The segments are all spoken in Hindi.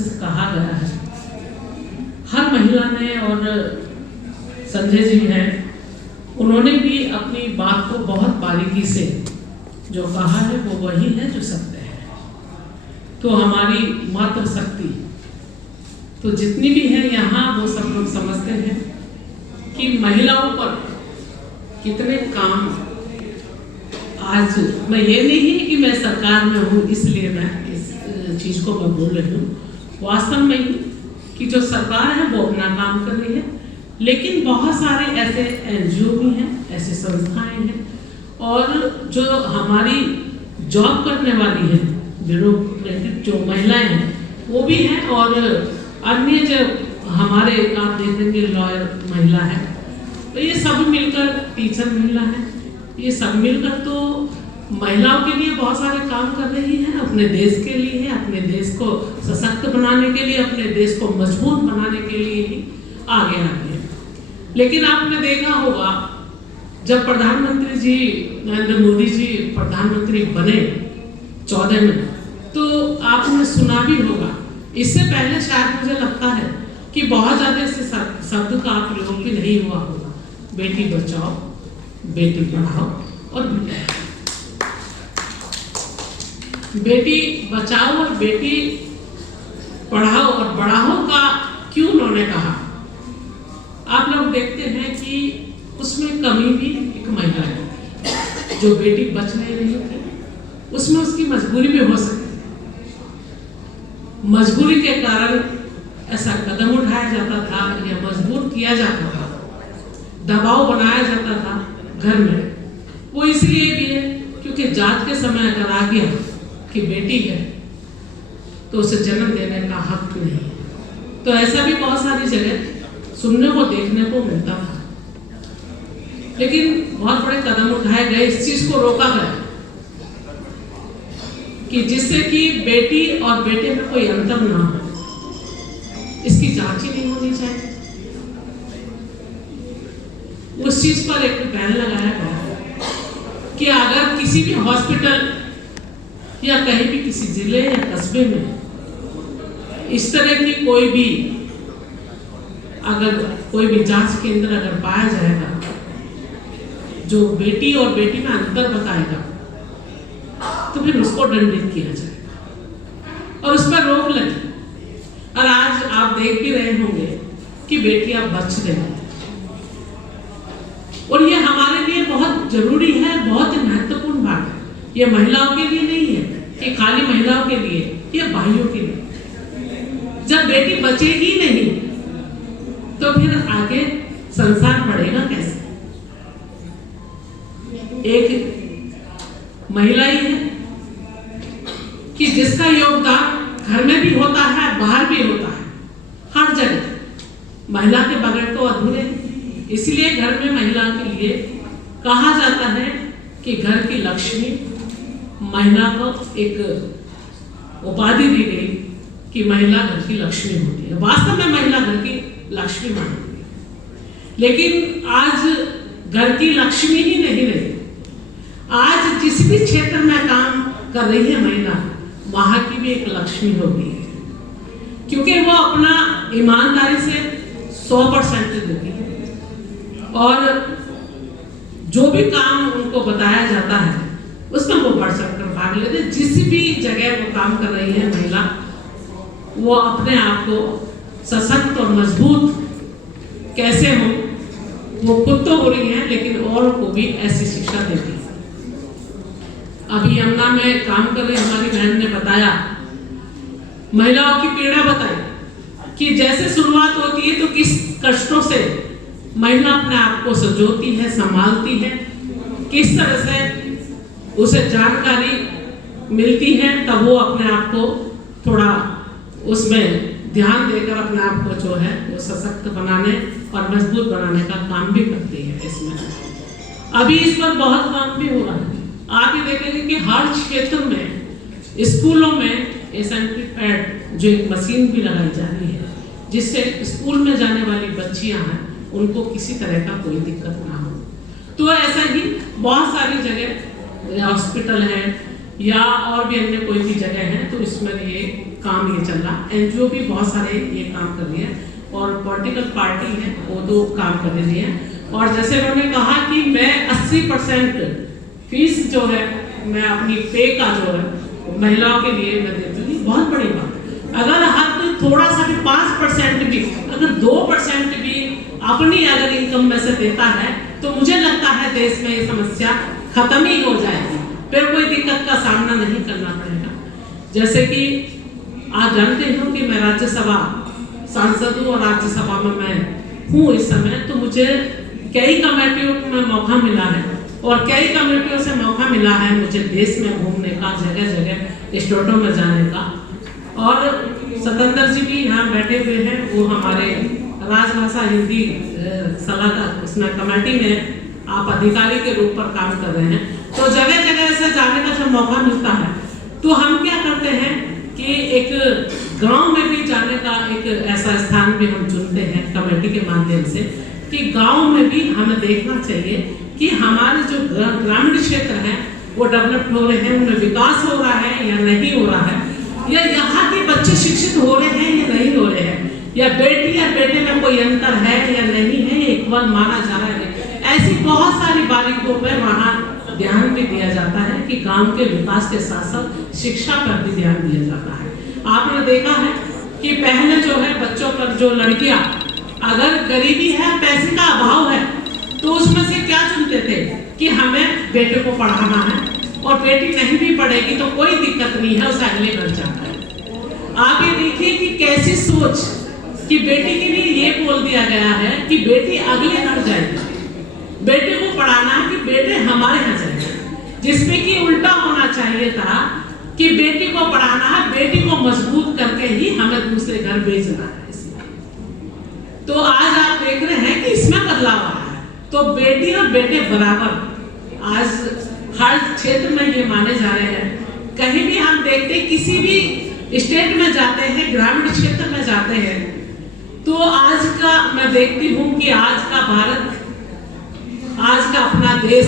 से कहा गया है, हर महिला ने और संजय जी हैं, उन्होंने भी अपनी बात को बहुत बारीकी से जो कहा है वो वही है जो सत्य है। तो हमारी मातृशक्ति तो जितनी भी है यहाँ, वो सब लोग समझते हैं कि महिलाओं पर कितने काम। आज मैं ये नहीं कि मैं सरकार में हूँ इसलिए मैं इस चीज़ को मैं बोल रही हूँ, वास्तव में ही कि जो सरकार है वो अपना काम कर रही है, लेकिन बहुत सारे ऐसे NGO भी हैं, ऐसे संस्थाएं हैं, और जो हमारी जॉब करने वाली है ब्यूरोक्रेटिक जो महिलाएं हैं वो भी हैं, और अन्य जो हमारे आप देखेंगे लॉयर महिला है, तो ये सब मिलकर टीचर महिला है, ये सब मिलकर तो महिलाओं के लिए बहुत सारे काम कर रही हैं, अपने देश के लिए, अपने देश को सशक्त बनाने के लिए, अपने देश को मजबूत बनाने के लिए ही आगे आ रही है। लेकिन आपने देखा होगा जब प्रधानमंत्री जी नरेंद्र मोदी जी प्रधानमंत्री बने 14 में, तो आपने सुना भी होगा, इससे पहले शायद मुझे लगता है कि बहुत ज़्यादा ऐसे शब्द का प्रयोग भी नहीं हुआ होगा, बेटी बचाओ बेटी पढ़ाओ और बेटी बचाओ और बेटी पढ़ाओ और बढ़ाओ का क्यों उन्होंने कहा। आप लोग देखते हैं कि उसमें कमी भी एक महिला है, जो बेटी बच नहीं रही थी, उसमें उसकी मजबूरी भी हो सकती है, मजबूरी के कारण ऐसा कदम उठाया जाता था या मजबूर किया जाता था, दबाव बनाया जाता था घर में। वो इसलिए भी है क्योंकि जात के समय अगर आ गया कि बेटी है तो उसे जन्म देने का हक नहीं है। तो ऐसा भी बहुत सारी जगह सुनने को देखने को मिलता था, लेकिन बहुत बड़े कदम उठाए गए, इस चीज को रोका गया कि जिससे कि बेटी और बेटे में कोई अंतर ना हो, इसकी जांच ही नहीं होनी चाहिए। उस चीज पर एक बैन लगाया गया कि अगर किसी भी हॉस्पिटल या कहीं भी किसी जिले या कस्बे में इस तरह की कोई भी जांच केंद्र अगर पाया जाएगा जो बेटी और बेटी में अंतर बताएगा, तो फिर उसको दंडित किया जाएगा और उस पर रोक लगी। और आज आप देख भी रहे होंगे कि बेटियां बच रही हैं, और ये हमारे लिए बहुत जरूरी है, बहुत ही महत्वपूर्ण बात है। ये महिलाओं के लिए नहीं है कि खाली महिलाओं के लिए, ये भाइयों के लिए। जब बेटी बचेगी नहीं तो फिर आगे संसार बढ़ेगा कैसे। एक महिला ही है कि जिसका योगदान घर में भी होता है, बाहर भी होता है, हर जगह महिला के बगैर तो अधूरे। इसलिए घर में महिला के लिए कहा जाता है कि घर की लक्ष्मी, महिला को एक उपाधि दी गई कि महिला घर की लक्ष्मी होती है। वास्तव में महिला घर की लक्ष्मी मानी गई, लेकिन आज घर की लक्ष्मी ही नहीं रही। आज जिस भी क्षेत्र में काम कर रही है महिला, वहां की भी एक लक्ष्मी हो गई है, क्योंकि वो अपना ईमानदारी से 100% देती है, और जो भी काम उनको बताया जाता है उसमें वो बढ़ चढ़कर भाग लेते हैं। जिस भी जगह वो काम कर रही है महिला, वो अपने आप को सशक्त और मजबूत कैसे हो, वो खुद तो हो रही है लेकिन और को भी ऐसी शिक्षा देती है। अभी यमुना में काम कर रही हमारी बहन ने बताया, महिलाओं की पीड़ा बताई कि जैसे शुरुआत होती है तो किस कष्टों से महिला अपने आप को संजोती है, संभालती है, किस तरह से उसे जानकारी मिलती है, तब वो अपने आप को थोड़ा उसमें ध्यान देकर अपने आप को जो है वो सशक्त बनाने और मजबूत बनाने का काम भी करती है। इसमें अभी इस पर बहुत काम भी हो रहा है। आप ये देखेंगे कि हर क्षेत्र में स्कूलों में एसेंट्री पैड जो एक मशीन भी लगाई जा रही है, जिससे स्कूल में जाने वाली बच्चियां हैं उनको किसी तरह का कोई दिक्कत ना हो। तो ऐसा ही बहुत सारी जगह हॉस्पिटल है या और भी अन्य कोई भी जगह है, तो इसमें ये काम ये चल रहा। एनजीओ भी बहुत सारे ये काम कर रही है और पॉलिटिकल पार्टी है वो तो काम कर रही है। और जैसे उन्होंने कहा कि मैं 80% फीस जो है मैं अपनी पे का जो है महिलाओं के लिए मैं देती हूँ, बहुत बड़ी बात है। अगर हर कोई थोड़ा सा भी 5% भी, अगर 2% भी अपनी अगर इनकम में से देता है तो मुझे लगता है देश में ये समस्या खत्म ही हो जाएगी, फिर कोई दिक्कत का सामना नहीं करना पड़ेगा। जैसे कि आप जानते हो कि मैं राज्यसभा सांसद हूँ और राज्यसभा में मैं हूँ इस समय, तो मुझे कई कमेटियों में मौका मिला है और कई कमेटियों से मौका मिला है मुझे देश में घूमने का, जगह जगह स्टेटों में जाने का। और सतेंद्र जी भी यहाँ बैठे हुए हैं, वो हमारे राजभाषा हिंदी सलाहकार उसमें कमेटी में आप अधिकारी के रूप पर काम कर रहे हैं। तो जगह जगह ऐसे जाने का जब मौका मिलता है तो हम क्या करते हैं कि एक गांव में भी जाने का एक ऐसा स्थान भी हम चुनते हैं कमेटी के माध्यम से कि गांव में भी हमें देखना चाहिए कि हमारे जो ग्रामीण क्षेत्र हैं वो डेवलप हो रहे हैं, उनमें विकास हो रहा है या नहीं हो रहा है, या यहाँ के बच्चे शिक्षित हो रहे हैं या नहीं हो रहे हैं, या बेटी या बेटे में कोई अंतर है या नहीं है, इक्वल माना जा रहा है। ऐसी बहुत सारी बारीकियों पर वहाँ ध्यान भी दिया जाता है कि गांव के विकास के साथ साथ शिक्षा पर भी ध्यान दिया जाता है। आपने देखा है कि पहले जो है बच्चों पर जो लड़कियां अगर गरीबी है, पैसे का अभाव है, तो उसमें से क्या चुनते थे कि हमें बेटे को पढ़ाना है और बेटी नहीं भी पढ़ेगी तो कोई दिक्कत नहीं है, उसे अगले घर जाना है। आप ये देखिए कि कैसी सोच कि बेटी के लिए ये बोल दिया गया है कि बेटी अगले घर जाएगी, बेटे को पढ़ाना है कि बेटे हमारे यहाँ जाएंगे, जिसमें कि उल्टा होना चाहिए था कि बेटी को पढ़ाना है, बेटी को मजबूत करके ही हमें दूसरे घर भेजना है। तो आज आप देख रहे हैं कि इसमें बदलाव आया है, तो बेटी और बेटे बराबर आज हर क्षेत्र में ये माने जा रहे हैं। कहीं भी हम देखते हैं, किसी भी स्टेट में जाते हैं, ग्रामीण क्षेत्र में जाते हैं, तो आज का मैं देखती हूँ कि आज का भारत, आज का अपना देश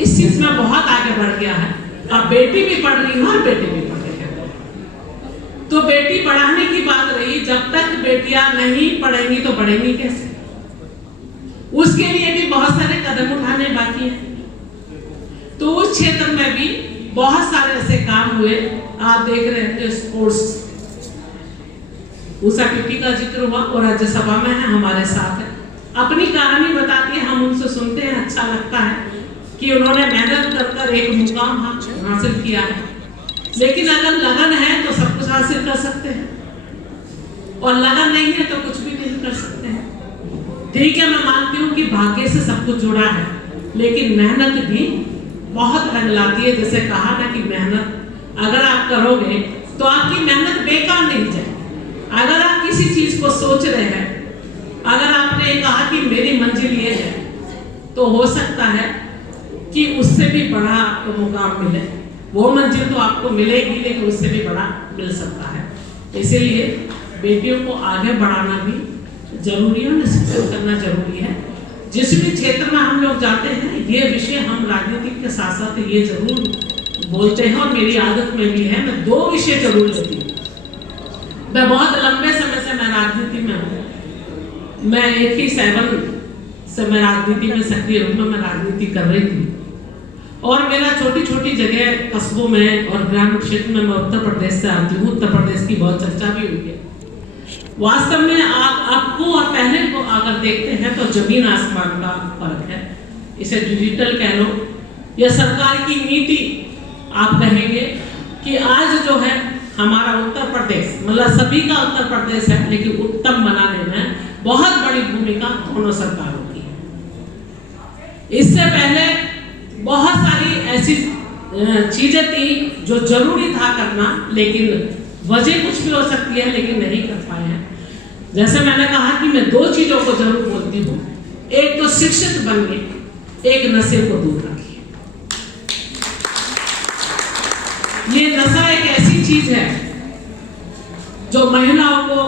इस चीज में बहुत आगे बढ़ गया है। अब बेटी भी पढ़ रही है और बेटे भी पढ़ रहे हैं। तो बेटी पढ़ाने की बात रही, जब तक बेटियां नहीं पढ़ेंगी तो बढ़ेंगी कैसे? उसके लिए भी बहुत सारे कदम उठाने बाकी हैं। तो उस क्षेत्र में भी बहुत सारे ऐसे काम हुए। आप देख रहे हैं कि स्पोर्ट्स उषा टीटी का जिक्र हुआ और राज्यसभा में है, हमारे साथ है, अपनी कहानी बताती है, हम उनसे सुनते हैं, अच्छा लगता है कि उन्होंने मेहनत कर कर एक मुकाम हासिल किया है। लेकिन अगर लगन है तो सब कुछ हासिल कर सकते हैं और लगन नहीं है तो कुछ भी नहीं कर सकते हैं। ठीक है, मैं मानती हूँ कि भाग्य से सब कुछ जुड़ा है, लेकिन मेहनत भी बहुत रंग लाती है। जैसे कहा ना कि मेहनत अगर आप करोगे तो आपकी मेहनत बेकार नहीं जाएगी। अगर आप किसी चीज को सोच रहे हैं, अगर आपने कहा कि मेरी मंजिल ये है, तो हो सकता है कि उससे भी बड़ा आपको मुकाम मिले। वो मंजिल तो आपको मिलेगी, लेकिन उससे भी बड़ा मिल सकता है। इसीलिए बेटियों को आगे बढ़ाना भी जरूरी है, उन्हें शिक्षित करना जरूरी है। जिस भी क्षेत्र में हम लोग जाते हैं, ये विषय हम राजनीति के साथ साथ ये जरूर बोलते हैं और मेरी आदत में भी है, मैं 2 विषय जरूर लेती हूँ। मैं बहुत लंबे समय से मैं राजनीति में हूँ। मैं 87 से मैं राजनीति में सक्रिय रूप में मैं राजनीति कर रही थी और मेरा छोटी छोटी जगह कस्बों में और ग्रामीण क्षेत्र में, मैं उत्तर प्रदेश से आती हूँ, उत्तर प्रदेश की बहुत चर्चा भी हुई है। वास्तव में आपको और पहले को अगर देखते हैं तो जमीन आसमान का फर्क है। इसे डिजिटल कह लो या सरकार की नीति आप कहेंगे कि आज जो है हमारा उत्तर प्रदेश, मतलब सभी का उत्तर प्रदेश है, लेकिन उत्तम बनाने में बहुत बड़ी भूमिका दोनों सरकारों की है। इससे पहले बहुत सारी ऐसी चीजें थी जो जरूरी था करना, लेकिन वजह कुछ भी हो सकती है, लेकिन नहीं कर पाए हैं। जैसे मैंने कहा कि मैं 2 चीजों को जरूर बोलती हूँ, एक तो शिक्षित बनिए, एक नशे को दूर रखिए। ये नशा एक ऐसी चीज है जो महिलाओं को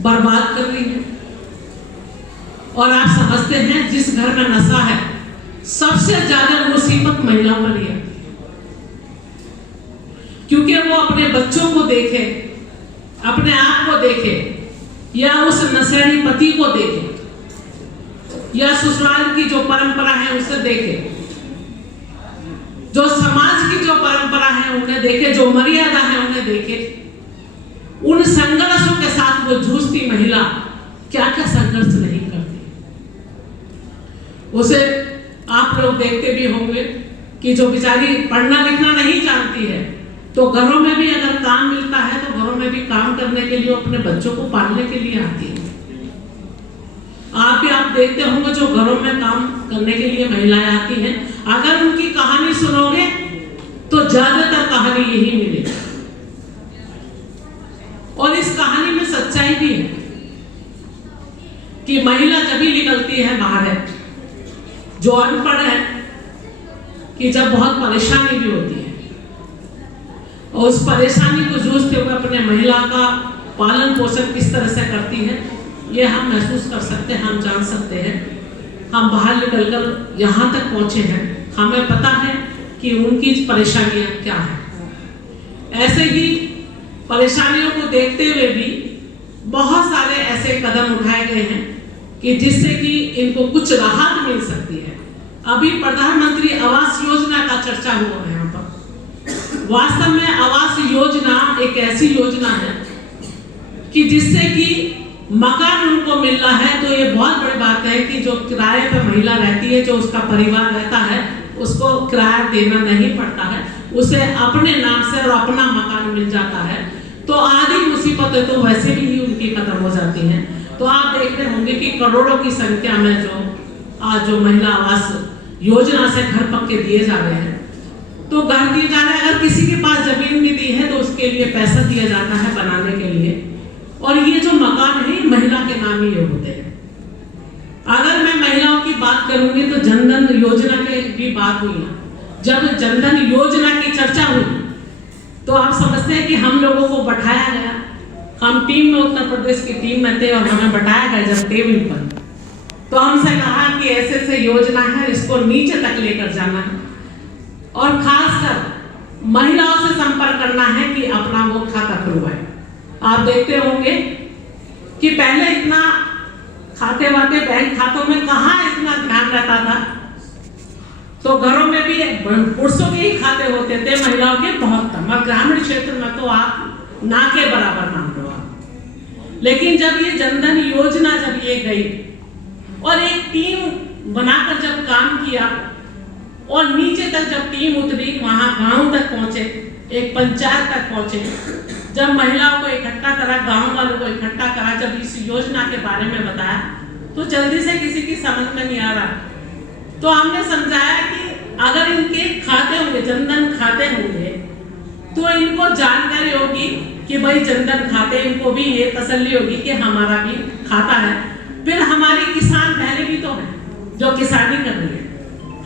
बर्बाद कर रही है और आप समझते हैं जिस घर में नशा है सबसे ज्यादा मुसीबत महिलाओं पर ही है, क्योंकि वो अपने बच्चों को देखे अपने आप को देखे या उस नशेड़ी पति को देखे या ससुराल की जो परंपरा है उसे देखे, जो समाज की जो परंपरा है उन्हें देखे, जो मर्यादा है उन्हें देखे, उन संघर्षों के साथ वो जूझती महिला क्या क्या संघर्ष नहीं करती। उसे आप लोग देखते भी होंगे कि जो बेचारी पढ़ना लिखना नहीं जानती है तो घरों में भी अगर काम मिलता है तो घरों में भी काम करने के लिए अपने बच्चों को पालने के लिए आती है। आप देखते होंगे जो घरों में काम करने के लिए महिलाएं आती हैं, अगर उनकी कहानी सुनोगे तो ज्यादातर कहानी यही मिलेगी। और इस कहानी में सच्चाई भी है कि महिला जब भी निकलती है बाहर, है जो अनपढ़ है, कि जब बहुत परेशानी भी होती है और उस परेशानी को जूझते हुए अपने महिला का पालन पोषण किस तरह से करती है, ये हम महसूस कर सकते हैं, हम जान सकते हैं। हम बाहर निकलकर यहाँ तक पहुँचे हैं, हमें पता है कि उनकी परेशानियाँ क्या हैं। ऐसे ही परेशानियों को देखते हुए भी बहुत सारे ऐसे कदम उठाए गए हैं कि जिससे कि इनको कुछ राहत मिल सकती है। अभी प्रधानमंत्री आवास योजना का चर्चा हुआ है यहाँ पर। वास्तव में आवास योजना एक ऐसी योजना है कि जिससे कि मकान उनको मिल रहा है, तो ये बहुत बड़ी बात है कि जो किराए पर महिला रहती है, जो उसका परिवार रहता है, उसको किराया देना नहीं पड़ता है, उसे अपने नाम से और अपना मकान मिल जाता है। तो आधी मुसीबतें तो वैसे भी उनकी खत्म हो जाती हैं। तो आप देखते होंगे कि करोड़ों की संख्या में जो महिला आवास योजना से घर पक्के दिए जा रहे हैं, तो घर दिए जा रहे हैं। अगर किसी के पास जमीन भी दी है तो उसके लिए पैसा दिया जाता है बनाने के लिए, और ये जो मकान है महिला के नाम ही होते हैं। अगर मैं महिलाओं की बात करूंगी तो जनधन योजना की भी बात हुई है। जब जनधन योजना की चर्चा हुई तो आप समझते हैं कि हम लोगों को बैठाया गया, हम टीम में, उत्तर प्रदेश की टीम में थे और हमें बैठाया गया जब टेबल पर, तो हमसे कहा कि ऐसे ऐसे योजना है, इसको नीचे तक लेकर जाना है और खासकर महिलाओं से संपर्क करना है कि अपना वो खाता खुलवाए। आप देखते होंगे कि पहले इतना खाते वाते बैंक खातों में कहाँ इतना ध्यान रहता था, तो घरों में भी पुरुषों के ही खाते होते थे, महिलाओं के बहुत कम, और ग्रामीण क्षेत्र में तो आप ना के बराबर मान लो आप। लेकिन जब ये जनधन योजना जब ये गई और एक टीम बनाकर जब काम किया और नीचे तक जब टीम उतरी, वहां गांव तक पहुंचे, एक पंचायत तक पहुंचे, जब महिलाओं को इकट्ठा करा, गांव वालों को इकट्ठा करा, जब इस योजना के बारे में बताया तो जल्दी से किसी की समझ में नहीं आ रहा। तो हमने समझाया कि अगर इनके खाते होंगे, जनधन खाते होंगे, तो इनको जानकारी होगी कि भाई जनधन खाते, इनको भी ये तसल्ली होगी कि हमारा भी खाता है। फिर हमारी किसान बहनें भी तो हैं जो किसानी कर रही है,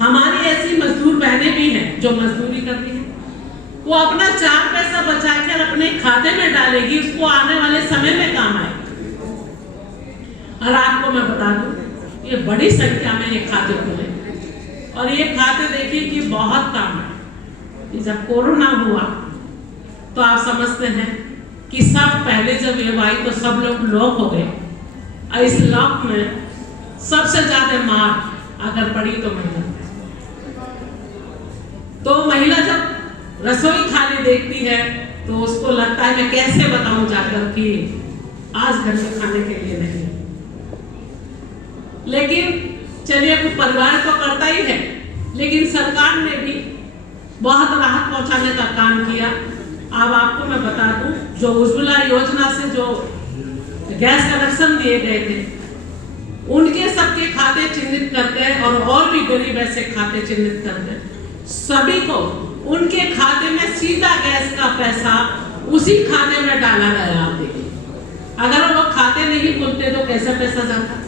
हमारी ऐसी मजदूर बहनें भी हैं जो मजदूरी कर रही है, वो अपना 4 पैसा बचाकर अपने खाते में डालेगी, उसको आने वाले समय में काम आएगा। और आपको मैं बता दूं, ये बड़ी संख्या में ये खाते खुले और ये खाते देखिए कि बहुत काम है। जब कोरोना हुआ तो आप समझते हैं कि सब पहले जब ये आई तो सब लोग लॉक हो गए, और इस लॉक में सबसे ज्यादा मार अगर पड़ी तो महिला। तो महिला जब रसोई थाली देखती है तो उसको लगता है मैं कैसे बताऊं जाकर कि आज घर में खाने के लिए नहीं। लेकिन चलिए वो परिवार तो करता ही है, लेकिन सरकार ने भी बहुत राहत पहुंचाने का काम किया। अब आपको मैं बता दूं, जो उज्ज्वला योजना से जो गैस कनेक्शन दिए गए थे, उनके सबके खाते चिन्हित करके और भी गरीब ऐसे खाते चिन्हित करके सभी को उनके खाते में सीधा गैस का पैसा उसी खाते में डाला गया। आप देखिए, अगर वो खाते नहीं खुलते तो कैसा पैसा जाता।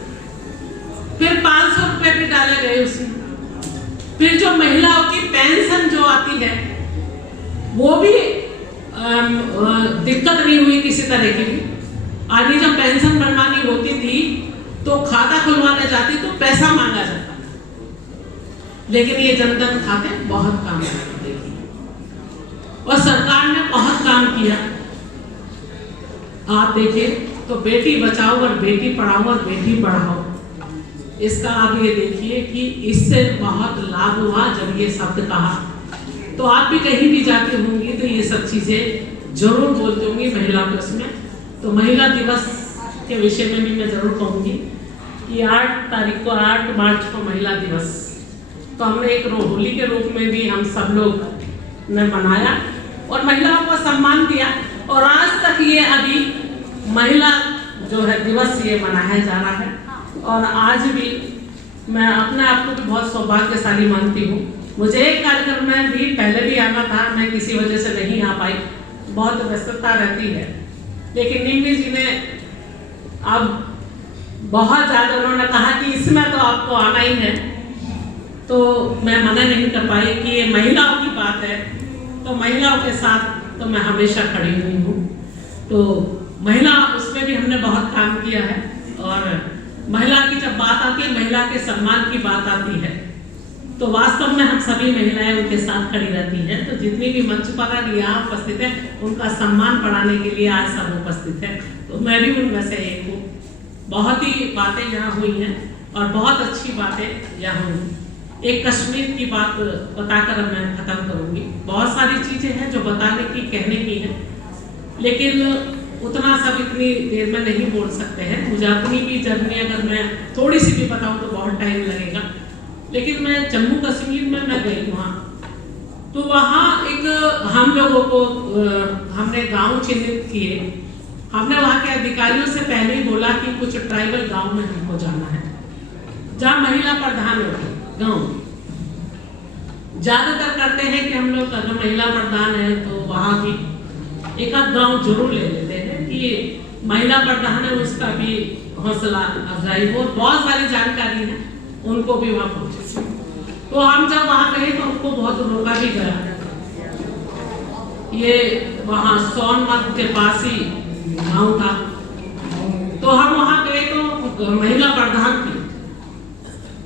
फिर 500 रुपए भी डाले गए उसमें। फिर जो महिलाओं की पेंशन जो आती है वो भी दिक्कत नहीं हुई किसी तरह की भी। आगे जब पेंशन बनवानी होती थी तो खाता खुलवाने जाती तो पैसा मांगा जाता, लेकिन ये जनधन खाते बहुत काम किया और सरकार ने बहुत काम किया। आप देखिए तो बेटी बचाओ और बेटी पढ़ाओ और बेटी पढ़ाओ, इसका आप ये देखिए कि इससे बहुत लाभ हुआ जब ये शब्द कहा। तो आप भी कहीं भी जाती होंगी तो ये सब चीज़ें जरूर बोलती होंगी महिला प्रेस में। तो महिला दिवस के विषय में भी मैं जरूर कहूँगी कि 8 मार्च को महिला दिवस, तो हमने एक होली के रूप में भी हम सब लोग ने मनाया और महिलाओं को सम्मान दिया। और आज तक ये अभी महिला जो है दिवस ये मनाया जा रहा है। और आज भी मैं अपने आप को भी बहुत सौभाग्यशाली मानती हूँ। मुझे एक कार्यक्रम में भी पहले भी आना था, मैं किसी वजह से नहीं आ पाई, बहुत व्यस्तता रहती है। लेकिन निम्मी जी ने अब बहुत ज़्यादा उन्होंने कहा कि इसमें तो आपको आना ही है, तो मैं मना नहीं कर पाई कि ये महिलाओं की बात है, तो महिलाओं के साथ तो मैं हमेशा खड़ी हुई हूँ। तो महिला उसमें भी हमने बहुत काम किया है। और महिला की जब बात आती है, महिला के सम्मान की बात आती है, तो वास्तव में हम सभी महिलाएं उनके साथ खड़ी रहती हैं। तो जितनी भी मंच पर यहाँ उपस्थित है उनका सम्मान बढ़ाने के लिए आज सब उपस्थित है। तो मैं भी उनमें से एक हूँ। बहुत ही बातें यहाँ हुई हैं और बहुत अच्छी बातें यहाँ हुई। एक कश्मीर की बात बताकर मैं खत्म करूँगी। बहुत सारी चीज़ें हैं जो बताने की, कहने की है, लेकिन उतना सब इतनी देर में नहीं बोल सकते हैं। मुझे अपनी भी जर्नी अगर मैं थोड़ी सी भी बताऊँ तो बहुत टाइम लगेगा। लेकिन मैं जम्मू कश्मीर में मैं गई वहाँ, तो वहाँ एक हम लोगों को हमने गांव चिन्हित किए। हमने वहाँ के अधिकारियों से पहले ही बोला कि कुछ ट्राइबल गांव में हमको जाना है जहाँ महिला प्रधान होगी। गांव ज़्यादातर करते हैं कि हम लोग अगर महिला प्रधान है तो वहाँ भी एक आध गाँव जरूर ले लेते हैं कि महिला प्रधान है, उसका भी हौसला अफजाई हो, बहुत सारी जानकारी है, उनको भी वहाँ पहुँचे। तो हम जब वहाँ गए तो हमको बहुत रोका भी गया। ये वहाँ सोनमर्ग के पास ही गाँव था। तो हम वहाँ गए तो महिला प्रधान थी।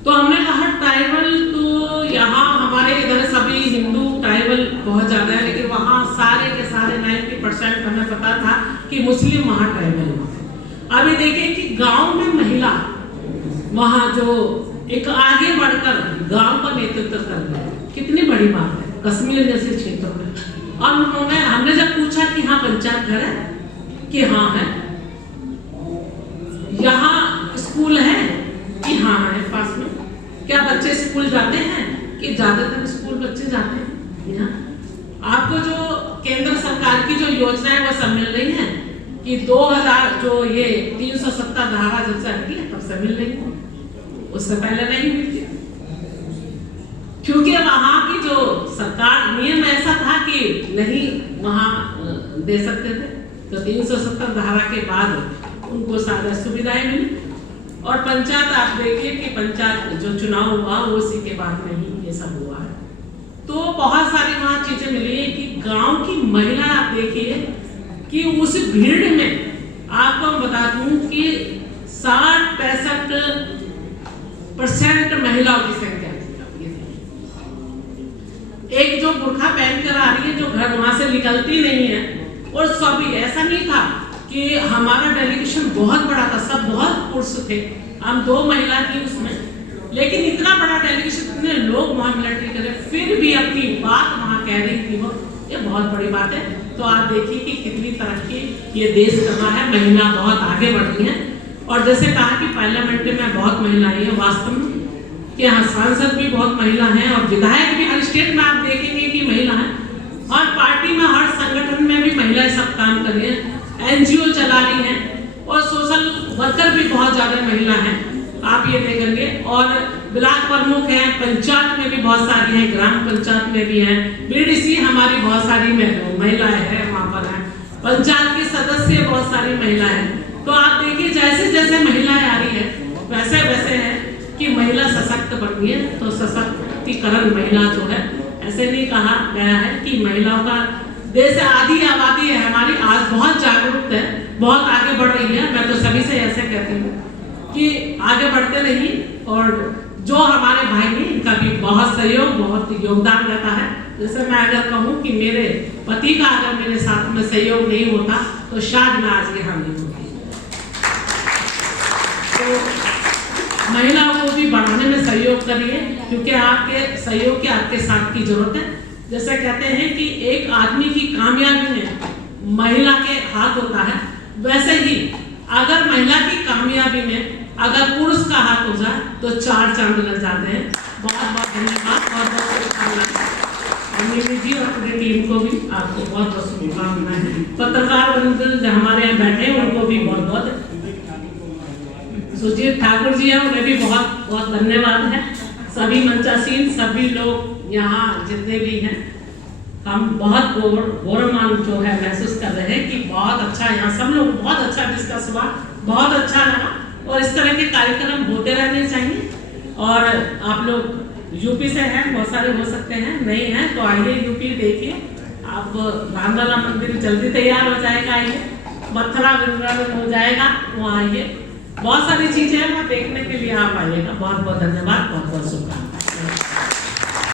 तो हमने कहा ट्राइबल तो यहाँ हमारे इधर सभी हिंदू ट्राइबल बहुत ज़्यादा है, लेकिन वहाँ सारे के सारे 90% हमें पता था कि मुस्लिम वहाँ ट्राइबल हैं। अभी देखिए कि गांव में महिला वहाँ जो एक आगे बढ़कर गांव का नेतृत्व कर रहे हैं, कितनी बड़ी बात है कश्मीर जैसे क्षेत्र में। और उन्होंने हमने जब पूछा कि हाँ पंचायत घर है, कि हाँ है, यहाँ स्कूल है कि हाँ है पास में, क्या बच्चे स्कूल जाते हैं कि ज्यादातर स्कूल बच्चे जाते हैं। यहाँ आपको जो केंद्र सरकार की जो योजना है वो सब मिल रही है कि 2000 जो ये 370 धारा जब से हटी है तब से मिल रही है, उससे पहले नहीं मिलती, क्योंकि वहां की जो सरकार नियम ऐसा था कि नहीं वहां दे सकते थे। तो 370 धारा के बाद उनको सारी सुविधाएं मिली। और पंचायत आप देखिए कि पंचायत जो चुनाव हुआ वो उसी के बाद में ही ये सब हुआ है। तो बहुत सारी वहाँ चीजें मिली है कि गांव की महिला आप देखिए कि उस भीड़ में आपको मैं बता दूं कि 60-65% महिलाओं की संख्या थी। एक जो बुर्खा पहन कर आ रही है, जो घर वहां से निकलती नहीं है, और सभी ऐसा नहीं था कि हमारा डेलीगेशन बहुत बड़ा था, सब बहुत पुरुष थे, हम 2 महिला थी उसमें, लेकिन इतना बड़ा डेलीगेशन, इतने लोग वहाँ मिलिट्री करे, फिर भी अपनी बात वहाँ कह रही थी वो, ये बहुत बड़ी बात है। तो आप देखिए कि कितनी तरक्की ये देश कर रहा है, महिला बहुत आगे बढ़ रही है। और जैसे कहा कि पार्लियामेंट में बहुत महिलाएं हैं, वास्तव में कि यहाँ सांसद भी बहुत महिला हैं और विधायक भी हर स्टेट में आप देखेंगे कि महिला है। और पार्टी में हर संगठन में भी महिलाएं सब काम कर रही हैं, NGO चला रही हैं, और सोशल वर्कर भी बहुत ज्यादा महिला हैं, आप ये देखेंगे। और ब्लॉक प्रमुख हैं, पंचायत में भी बहुत सारी हैं, ग्राम पंचायत में भी हैं, BDC हमारी बहुत सारी महिलाएं हैं वहाँ पर हैं, पंचायत के सदस्य बहुत सारी महिलाएं हैं। तो आप देखिए जैसे जैसे महिलाएं आ रही है वैसे वैसे है कि महिला सशक्त बन रही है। तो सशक्तिकरण महिला जो है, ऐसे नहीं कहा गया है कि महिलाओं का देश आधी आबादी है हमारी, आज बहुत जागरूक है, बहुत आगे बढ़ रही है। मैं तो सभी से ऐसे कहती हूँ कि आगे बढ़ते रहिए, और जो हमारे भाई हैं इनका भी बहुत सहयोग, बहुत योगदान रहता है। जैसे मैं अगर कहूँ कि मेरे पति का अगर मेरे साथ में सहयोग नहीं होता तो शायद मैं आज यहाँ नहीं होती। तो महिलाओं को भी बढ़ाने में सहयोग करिए, क्योंकि आपके सहयोग की आपके साथ की जरूरत है। जैसे कहते हैं कि एक आदमी की कामयाबी में महिला के हाथ होता है, वैसे ही अगर महिला की कामयाबी में अगर पुरुष का हाथ हो जाए तो 4 चांद लग जाते हैं। बहुत बहुत धन्यवाद, बहुत बहुत शुभकामनाएं। मिमी जी और पूरी टीम को भी आपको बहुत बहुत शुभकामनाएं। पत्रकार जो हमारे यहाँ बैठे हैं उनको भी बहुत बहुत, सुजीत ठाकुर जी हैं उन्हें भी बहुत बहुत धन्यवाद है। सभी मंचासीन, सभी लोग यहाँ जितने भी हैं, हम बहुत गौरवान जो है महसूस कर रहे हैं कि बहुत अच्छा यहाँ सब लोग बहुत अच्छा डिस्कस हुआ, बहुत अच्छा लगा। और इस तरह के कार्यक्रम होते रहने चाहिए। और आप लोग यूपी से हैं, बहुत सारे हो सकते हैं, नहीं हैं तो आइए यूपी देखिए। आप रामलला मंदिर जल्दी तैयार हो जाएगा, आइए। मथुरा वृंदावन हो जाएगा, वहाँ आइए। बहुत सारी चीजें हैं वहाँ देखने के लिए, आप आइएगा। बहुत बहुत धन्यवाद, बहुत बहुत शुभकामनाएं।